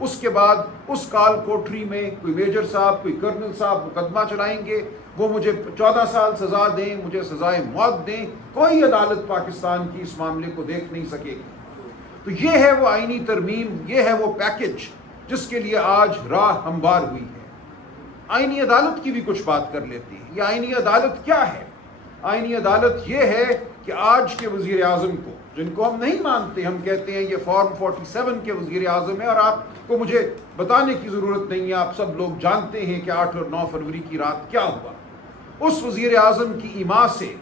اس کے بعد اس کال کوٹری میں کوئی میجر صاحب کوئی کرنل صاحب مقدمہ چلائیں گے, وہ مجھے 14 سال سزا دیں, مجھے سزائے موت دیں, کوئی عدالت پاکستان کی اس معاملے کو دیکھ نہیں سکے گی. تو یہ ہے وہ آئینی ترمیم, یہ ہے وہ پیکج جس کے لیے آج راہ ہموار ہوئی ہے. آئینی عدالت کی بھی کچھ بات کر لیتے ہیں. یہ آئینی عدالت کیا ہے؟ آئینی عدالت یہ ہے کہ آج کے وزیر اعظم کو, جن کو ہم نہیں مانتے, ہم کہتے ہیں یہ فارم 47 کے وزیر اعظم ہے, اور آپ کو مجھے بتانے کی ضرورت نہیں ہے, آپ سب لوگ جانتے ہیں کہ 8 اور 9 فروری کی رات کیا ہوا. اس وزیر اعظم کی ایما سے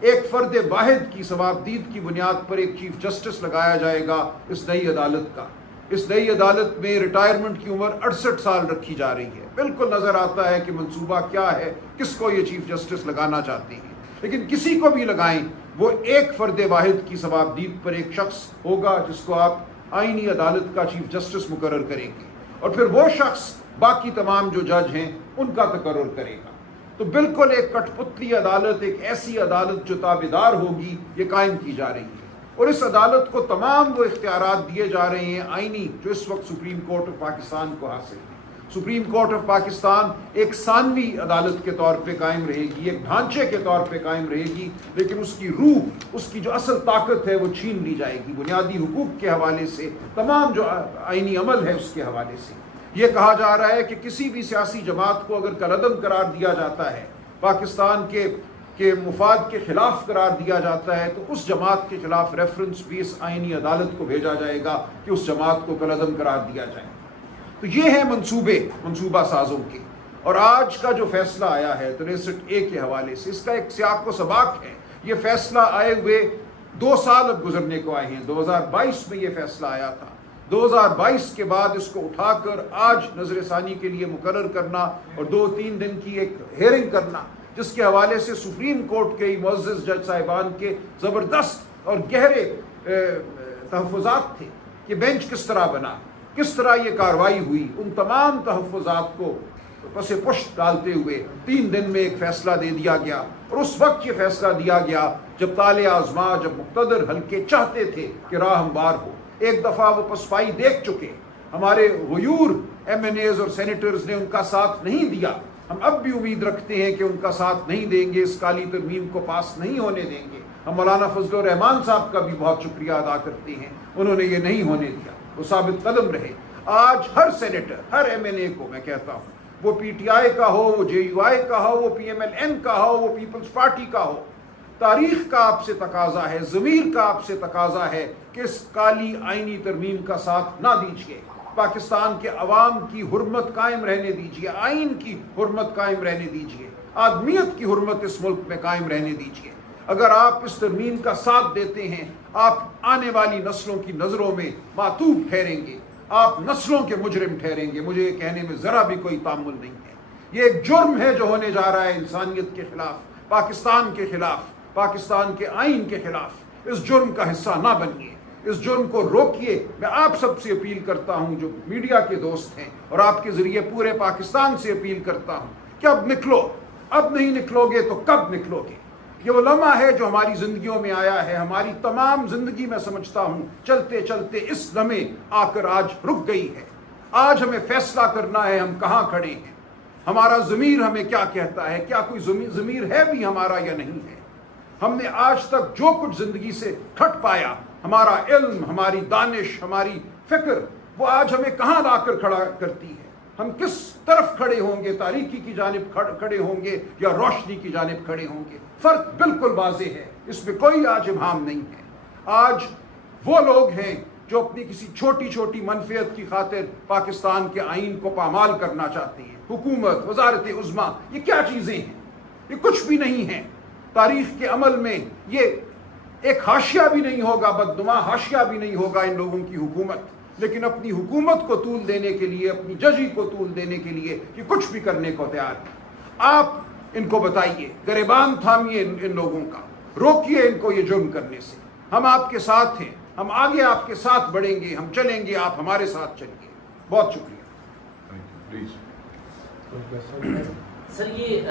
ایک فرد واحد کی ثوابدید کی بنیاد پر ایک چیف جسٹس لگایا جائے گا اس نئی عدالت کا. اس نئی عدالت میں ریٹائرمنٹ کی عمر 68 سال رکھی جا رہی ہے. بالکل نظر آتا ہے کہ منصوبہ کیا ہے, کس کو یہ چیف جسٹس لگانا چاہتے ہیں. لیکن کسی کو بھی لگائیں, وہ ایک فرد واحد کی ثوابدید پر ایک شخص ہوگا جس کو آپ آئینی عدالت کا چیف جسٹس مقرر کریں گے, اور پھر وہ شخص باقی تمام جو جج ہیں ان کا تقرر کرے گا. تو بالکل ایک کٹ پتلی عدالت, ایک ایسی عدالت جو تابعدار ہوگی, یہ قائم کی جا رہی ہے. اور اس عدالت کو تمام وہ اختیارات دیے جا رہے ہیں آئینی جو اس وقت سپریم کورٹ آف پاکستان کو حاصل ہیں. سپریم کورٹ آف پاکستان ایک ثانوی عدالت کے طور پہ قائم رہے گی, ایک ڈھانچے کے طور پہ قائم رہے گی, لیکن اس کی روح, اس کی جو اصل طاقت ہے وہ چھین لی جائے گی. بنیادی حقوق کے حوالے سے, تمام جو آئینی عمل ہے اس کے حوالے سے. یہ کہا جا رہا ہے کہ کسی بھی سیاسی جماعت کو اگر کالعدم قرار دیا جاتا ہے, پاکستان کے مفاد کے خلاف قرار دیا جاتا ہے, تو اس جماعت کے خلاف ریفرنس بھی اس آئینی عدالت کو بھیجا جائے گا کہ اس جماعت کو کالعدم قرار دیا جائے. تو یہ ہے منصوبہ سازوں کے. اور آج کا جو فیصلہ آیا ہے 63A کے حوالے سے, اس کا ایک سیاق و سباق ہے. یہ فیصلہ آئے ہوئے 2 سال اب گزرنے کو آئے ہیں. 2022 میں یہ فیصلہ آیا تھا. 2022 کے بعد اس کو اٹھا کر آج نظر ثانی کے لیے مقرر کرنا اور 2-3 دن کی ایک ہیئرنگ کرنا, جس کے حوالے سے سپریم کورٹ کے معزز جج صاحبان کے زبردست اور گہرے تحفظات تھے کہ بینچ کس طرح بنا, کس طرح یہ کارروائی ہوئی. ان تمام تحفظات کو پس پشت ڈالتے ہوئے 3 دن میں ایک فیصلہ دے دیا گیا. اور اس وقت یہ فیصلہ دیا گیا جب طالع آزما, جب مقتدر حلقے چاہتے تھے کہ راہ ہموار ہو. ایک دفعہ وہ پسپائی دیکھ چکے, ہمارے غیور MNAs اور سینیٹرز نے ان کا ساتھ نہیں دیا. ہم اب بھی امید رکھتے ہیں کہ ان کا ساتھ نہیں دیں گے, اس کالی ترمیم کو پاس نہیں ہونے دیں گے. ہم مولانا فضل الرحمان صاحب کا بھی بہت شکریہ ادا کرتے ہیں, انہوں نے یہ نہیں ہونے دیا, وہ ثابت قدم رہے. آج ہر سینیٹر, ہر MNA کو میں کہتا ہوں, وہ PTI کا ہو, وہ JUI کا ہو, وہ PMLN کا ہو, وہ پیپلز پارٹی کا ہو, تاریخ کا آپ سے تقاضا ہے, ضمیر کا آپ سے تقاضا ہے کہ اس کالی آئینی ترمیم کا ساتھ نہ دیجیے. پاکستان کے عوام کی حرمت قائم رہنے دیجیے, آئین کی حرمت قائم رہنے دیجیے, آدمیت کی حرمت اس ملک میں قائم رہنے دیجیے. اگر آپ اس ترمیم کا ساتھ دیتے ہیں, آپ آنے والی نسلوں کی نظروں میں معتوب ٹھہریں گے, آپ نسلوں کے مجرم ٹھہریں گے. مجھے یہ کہنے میں ذرا بھی کوئی تامل نہیں ہے. یہ ایک جرم ہے جو ہونے جا رہا ہے انسانیت کے خلاف, پاکستان کے خلاف, پاکستان کے آئین کے خلاف. اس جرم کا حصہ نہ بنیے, اس جرم کو روکیے. میں آپ سب سے اپیل کرتا ہوں جو میڈیا کے دوست ہیں, اور آپ کے ذریعے پورے پاکستان سے اپیل کرتا ہوں کہ اب نکلو. اب نہیں نکلو گے تو کب نکلو گے؟ یہ وہ لمحہ ہے جو ہماری زندگیوں میں آیا ہے. ہماری تمام زندگی میں سمجھتا ہوں چلتے چلتے اس لمحے آ کر آج رک گئی ہے. آج ہمیں فیصلہ کرنا ہے ہم کہاں کھڑے ہیں, ہمارا ضمیر ہمیں کیا کہتا ہے, کیا کوئی ضمیر ہے بھی ہمارا یا نہیں ہے. ہم نے آج تک جو کچھ زندگی سے کھٹ پایا, ہمارا علم, ہماری دانش, ہماری فکر, وہ آج ہمیں کہاں لا کر کھڑا کرتی ہے. ہم کس طرف کھڑے ہوں گے, تاریکی کی جانب کھڑے ہوں گے یا روشنی کی جانب کھڑے ہوں گے. فرق بالکل واضح ہے, اس میں کوئی آج ابہام نہیں ہے. آج وہ لوگ ہیں جو اپنی کسی چھوٹی چھوٹی منفعت کی خاطر پاکستان کے آئین کو پامال کرنا چاہتے ہیں. حکومت, وزارت عظمیٰ, یہ کیا چیزیں ہیں؟ یہ کچھ بھی نہیں ہیں. تاریخ کے عمل میں یہ ایک حاشیہ بھی نہیں ہوگا, بدنما حاشیہ بھی نہیں ہوگا ان لوگوں کی حکومت. لیکن اپنی حکومت کو طول دینے کے لیے, اپنی ججی کو طول دینے کے لیے یہ کچھ بھی کرنے کو تیار ہے. آپ ان کو بتائیے, گریبان تھامیے ان لوگوں کا, روکیے ان کو یہ جرم کرنے سے. ہم آپ کے ساتھ ہیں, ہم آگے آپ کے ساتھ بڑھیں گے, ہم چلیں گے, آپ ہمارے ساتھ چلیے. بہت شکریہ. سر, یہ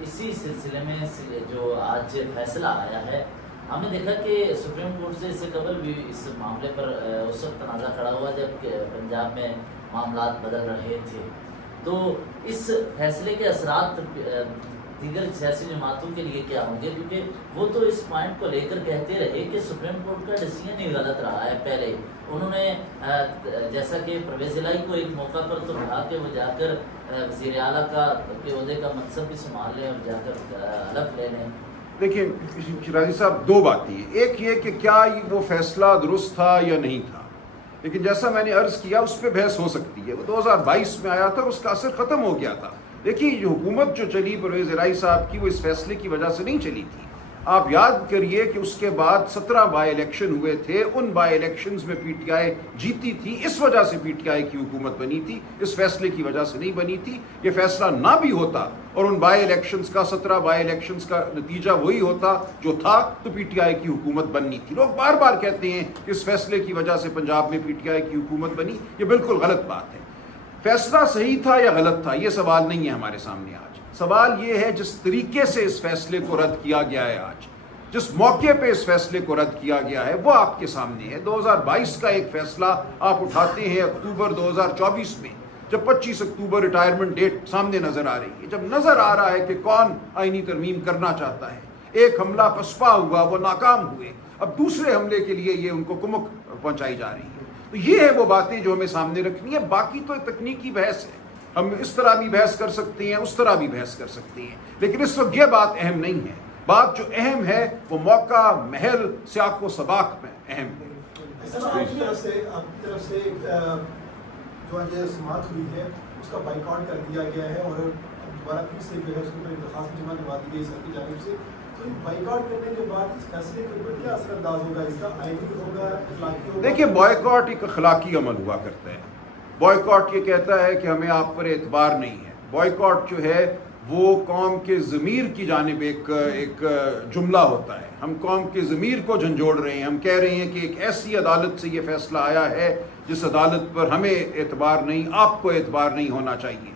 اسی سلسلے میں جو آج فیصلہ آیا ہے, ہم نے دیکھا کہ سپریم کورٹ سے اس سے قبل بھی اس معاملے پر اس وقت تنازع کھڑا ہوا جب پنجاب میں معاملات بدل رہے تھے. تو اس فیصلے کے اثرات دیگر سیاسی جماعتوں کے لیے کیا ہوں گے؟ کیونکہ وہ تو اس پوائنٹ کو لے کر کہتے رہے کہ سپریم کورٹ کا ڈیسیژن ہی غلط رہا ہے. پہلے انہوں نے جیسا کہ پرویز الہی کو ایک موقع پر تو کہا کہ وہ جا کر وزیر اعلیٰ کے عہدے کا منصب بھی سنبھال لیں اور جا کر حلف لے لیں. دیکھیں شیرازی صاحب، دو باتیں ہیں. ایک یہ کہ کیا وہ فیصلہ درست تھا یا نہیں تھا، لیکن جیسا میں نے عرض کیا اس پہ بحث ہو سکتی ہے. وہ 2022 میں آیا تھا اور اس کا اثر ختم ہو گیا تھا. دیکھیے یہ حکومت جو چلی پرویز الہی صاحب کی، وہ اس فیصلے کی وجہ سے نہیں چلی تھی. آپ یاد کریے کہ اس کے بعد 17 بائی الیکشن ہوئے تھے. ان بائی الیکشنز میں پی ٹی آئی جیتی تھی. اس وجہ سے پی ٹی آئی کی حکومت بنی تھی، اس فیصلے کی وجہ سے نہیں بنی تھی. یہ فیصلہ نہ بھی ہوتا اور ان بائی الیکشنز کا 17 بائی الیکشنز کا نتیجہ وہی ہوتا جو تھا، تو پی ٹی آئی کی حکومت بننی تھی. لوگ بار بار کہتے ہیں کہ اس فیصلے کی وجہ سے پنجاب میں پی ٹی آئی کی حکومت بنی. یہ بالکل غلط بات ہے. فیصلہ صحیح تھا یا غلط تھا، یہ سوال نہیں ہے ہمارے سامنے آج. سوال یہ ہے جس طریقے سے اس فیصلے کو رد کیا گیا ہے، آج جس موقع پہ اس فیصلے کو رد کیا گیا ہے، وہ آپ کے سامنے ہے. 2022 کا ایک فیصلہ آپ اٹھاتے ہیں اکتوبر 2024 میں، جب 25 اکتوبر ریٹائرمنٹ ڈیٹ سامنے نظر آ رہی ہے، جب نظر آ رہا ہے کہ کون آئینی ترمیم کرنا چاہتا ہے. ایک حملہ پسپا ہوا، وہ ناکام ہوئے. اب دوسرے حملے کے لیے یہ ان کو کمک پہنچائی جا رہی ہے. تو یہ ہے وہ باتیں جو ہمیں سامنے رکھنی ہے. باقی تو تکنیکی بحث ہے، ہم اس طرح بھی بحث کر سکتے ہیں، اس طرح بھی بحث کر سکتے ہیں، لیکن اس وقت یہ بات اہم نہیں ہے. بات جو اہم ہے وہ موقع، محل، سیاق و سباق میں اہم ہے. آپ کی طرف سے جو سماعت ہوئی ہے اس کا بائیکاٹ کر دیا گیا ہے اور دوبارہ پھر سے جو ہے اس کے اوپر درخواست جمع کروا دی گئی سر کی جانب سے. تو بائیکاٹ کرنے کے بعد اس فیصلے کے اوپر کیا اثر انداز ہوگا؟ اس کا آئینی ہوگا، اخلاقی ہوگا؟ دیکھیے بائیکاٹ ایک اخلاقی عمل ہوا کرتا ہے. بائیکاٹ یہ کہتا ہے کہ ہمیں آپ پر اعتبار نہیں ہے. بائیکاٹ جو ہے وہ قوم کے ضمیر کی جانب ایک جملہ ہوتا ہے. ہم قوم کے ضمیر کو جھنجھوڑ رہے ہیں. ہم کہہ رہے ہیں کہ ایک ایسی عدالت سے یہ فیصلہ آیا ہے جس عدالت پر ہمیں اعتبار نہیں، آپ کو اعتبار نہیں ہونا چاہیے.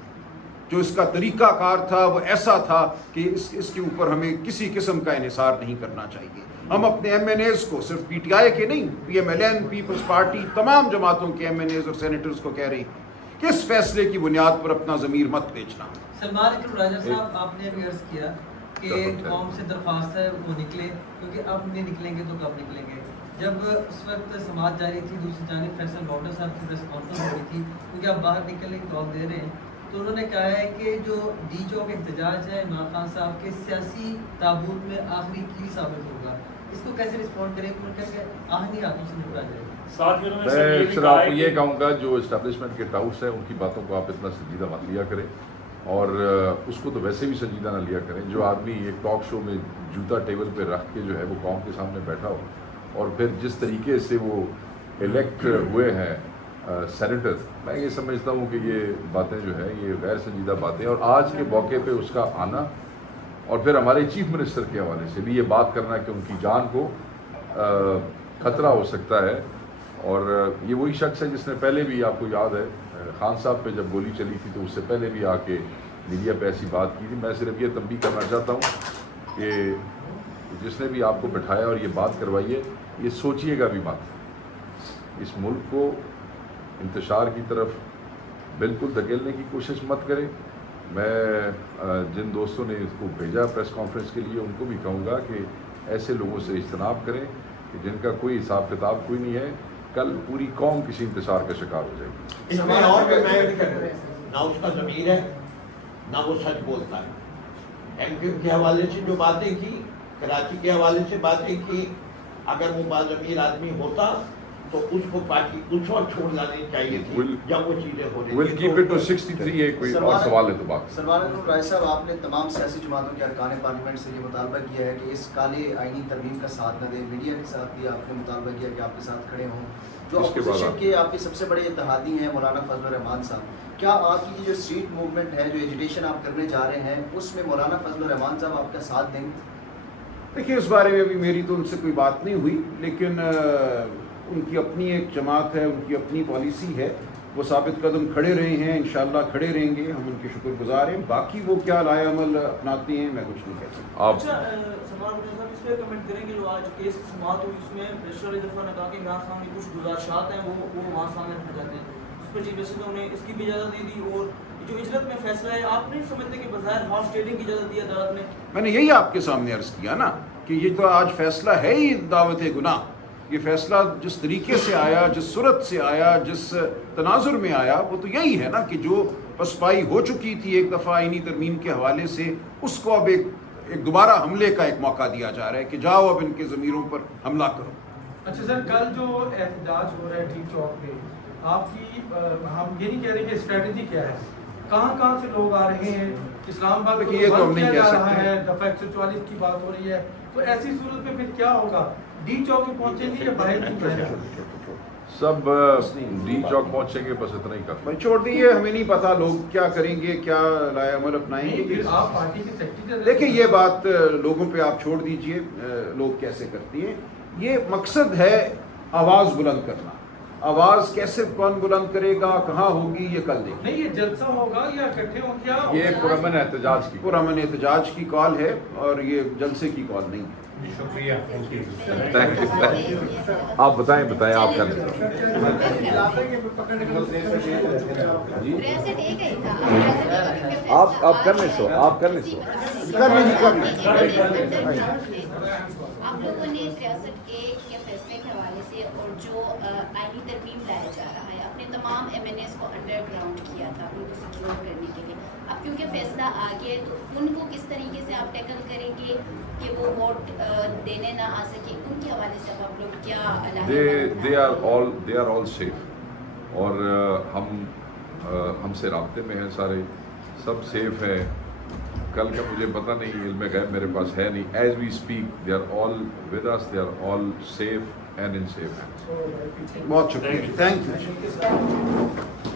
جو اس کا طریقہ کار تھا وہ ایسا تھا کہ اس کے اوپر ہمیں کسی قسم کا انحصار نہیں کرنا چاہیے. ہم اپنے ایم این ایز کو، صرف پی ٹی آئی کے نہیں، P M L N, Peoples Party, تمام جماعتوں کے ایم این ایز اور سینیٹرز کو کہہ رہے ہیں کہ اس فیصلے کی بنیاد پر اپنا ضمیر مت بیچنا. سلمان اکرم راجہ صاحب، آپ نے ابھی عرض کیا کہ قوم سے درخواست ہے وہ نکلے، کیونکہ اب نہیں نکلیں گے تو کب نکلیں گے. جب اس وقت سماعت جاری تھی، دوسری جانب فیصل ڈاکٹر صاحب کی پریس کانفرنس ہو رہی تھی، کیونکہ آپ باہر نکلنے کی کال دے رہے ہیں، تو انہوں نے کہا ہے کہ جو ڈی چوک احتجاج ہے عمران خان صاحب کے سیاسی تابوت میں آخری کیل ثابت ہوگا. اس کو کیسے رسپونڈ کریں؟ کہ آہنی ہاتھوں سے نپٹا جائے گا. میں صرف آپ کو یہ کہوں گا جو اسٹیبلشمنٹ کے ٹاؤس ہیں ان کی باتوں کو آپ اتنا سنجیدہ مت لیا کریں، اور اس کو تو ویسے بھی سنجیدہ نہ لیا کریں. جو آدمی ایک ٹاک شو میں جوتا ٹیبل پہ رکھ کے جو ہے وہ قوم کے سامنے بیٹھا ہو، اور پھر جس طریقے سے وہ الیکٹ ہوئے ہیں سینیٹر، میں یہ سمجھتا ہوں کہ یہ باتیں جو ہے یہ غیر سنجیدہ باتیں. اور آج کے موقع پہ اس کا آنا، اور پھر ہمارے چیف منسٹر کے حوالے سے بھی یہ بات کرنا کہ ان کی جان کو خطرہ ہو سکتا ہے. اور یہ وہی شخص ہے جس نے پہلے بھی، آپ کو یاد ہے خان صاحب پہ جب گولی چلی تھی تو اس سے پہلے بھی آ کے میڈیا پہ ایسی بات کی تھی. میں صرف یہ تنبیہ کرنا چاہتا ہوں کہ جس نے بھی آپ کو بٹھایا اور یہ بات کروائی ہے، یہ سوچئے گا بھی مت. اس ملک کو انتشار کی طرف بالکل دھکیلنے کی کوشش مت کریں. میں جن دوستوں نے اس کو بھیجا پریس کانفرنس کے لیے ان کو بھی کہوں گا کہ ایسے لوگوں سے اجتناب کریں کہ جن کا کوئی حساب کتاب کوئی نہیں ہے. کل پوری قوم کسی انتشار کا شکار ہو جائے گی. اس میں اور نہ اس کا ضمیر ہے نہ وہ سچ بولتا ہے. ایم کیو کے حوالے سے جو باتیں کی، کراچی کے حوالے سے باتیں کی، اگر وہ باضمیر آدمی ہوتا تو اس کو پارٹی اس وقت چھوڑ جانی چاہیے تھی جب وہ چیزیں ہو رہی We'll keep it to 63 ہے. کوئی اور سوال ہے تو بات. سلمان اکرم راجہ صاحب، آپ نے تمام سیاسی جماعتوں کے ارکان پارلیمنٹ سے یہ مطالبہ کیا ہے کہ اس کالے آئینی ترمیم کا ساتھ نہ دیں. میڈیا کے ساتھ بھی آپ نے مطالبہ کیا کہ آپ کے ساتھ کھڑے ہوں. جو اپوزیشن کے آپ کے سب سے بڑے اتحادی ہیں مولانا فضل الرحمان صاحب، کیا آپ کی جو اسٹریٹ موومنٹ ہے، جو ایجوٹیشن آپ کرنے جا رہے ہیں، اس میں مولانا فضل الرحمان صاحب آپ کا ساتھ دیں گے؟ دیکھیے اس بارے میں بھی میری تو ان سے کوئی بات نہیں ہوئی، لیکن ان کی اپنی ایک جماعت ہے، ان کی اپنی پالیسی ہے. وہ ثابت قدم کھڑے رہے ہیں، انشاءاللہ کھڑے رہیں گے، ہم ان کے شکر گزار ہیں. باقی وہ کیا لائے عمل اپناتے ہیں میں کچھ نہیں کہہ سکتا. آپ سلمان بھٹو صاحب اس پہ کمنٹ کریں کہ جو آج کیس کی سماعت ہوئی اس میں بیشتر علی ظفر نے کہا کہ عمران خان کی کچھ گزارشات ہیں وہ وہاں سامنے رکھ جاتے ہیں. اس پر چیف جسٹس نے انہیں اس کی بھی اجازت دی تھی، اور جو اجرت میں فیصلہ ہے آپ نہیں سمجھتے کہ بظاہر ہارس ٹریڈنگ کی اجازت دی عدالت نے؟ میں نے یہی آپ کے سامنے عرض کیا نا کہ یہ تو آج فیصلہ ہے ہی دعوت گناہ. یہ فیصلہ جس طریقے سے آیا، جس صورت سے آیا، جس تناظر میں آیا، وہ تو یہی ہے نا کہ جو پسپائی ہو چکی تھی ایک دفعہ آئینی ترمیم کے حوالے سے، اس کو اب ایک دوبارہ حملے کا ایک موقع دیا جا رہا ہے کہ جاؤ اب ان کے ضمیروں پر حملہ کرو. اچھا سر، کل جو احتجاج ہو رہا ہے ڈی چوک پہ، آپ کی ہم یہ نہیں کہہ رہے کہ اسٹریٹجی کیا ہے، کہاں سے لوگ آ رہے ہیں؟ اسلام آباد کو یہ تو ہم بند نہیں کیا کہہ جا رہا سکتے. ہے، دفعہ 144 کی بات ہو رہی ہے، تو ایسی صورت میں پھر کیا ہوگا؟ ڈی چوک ہی پہنچیں گے یا باہر کیوں رہیں گے؟ سب ڈی چوک پہنچیں گے، بس اتنا ہی کافی. بھائی چھوڑ دیجیے، ہمیں نہیں پتا لوگ کیا کریں گے، کیا لائے عمل اپنائیں گے. آپ پارٹی کے سیکرٹری دیکھیں یہ بات لوگوں پہ آپ چھوڑ دیجئے، لوگ کیسے کرتی ہیں. یہ مقصد ہے آواز بلند کرنا. آواز کیسے کون بلند کرے گا، کہاں ہوگی، یہ کل دیکھیں. نہیں، یہ جلسہ ہوگا یا اکٹھے ہوں کیا؟ یہ پرامن احتجاج کی پرامن احتجاج کی کال ہے اور یہ جلسے کی کال نہیں ہے. شکریہ. آپ بتائیں آپ کر لیں. آپ کرنے سو آپ لوگوں نے 63A کے فیصلے کے حوالے سے اور جو آئینی ترمیم لایا جا رہا ہے، اپنے تمام MNAs کو انڈر گراؤنڈ کیا تھا ان کو سیکیور کرنے کے لیے. اب کیونکہ فیصلہ آ گیا ہے تو ان کو کس طریقے سے آپ ٹیکل کریں گے کہ وہ ووٹ دینے نہ آ سکے؟ ان کے حوالے سے آپ لوگ کیا they are all safe. اور ہم سے رابطے میں ہیں، سارے سب سیف ہیں. کل کا مجھے پتہ نہیں، علم غیب میرے پاس ہے نہیں. As we speak they are all with us, they are all safe and in safe hands. بہت شکریہ، تھینک یو.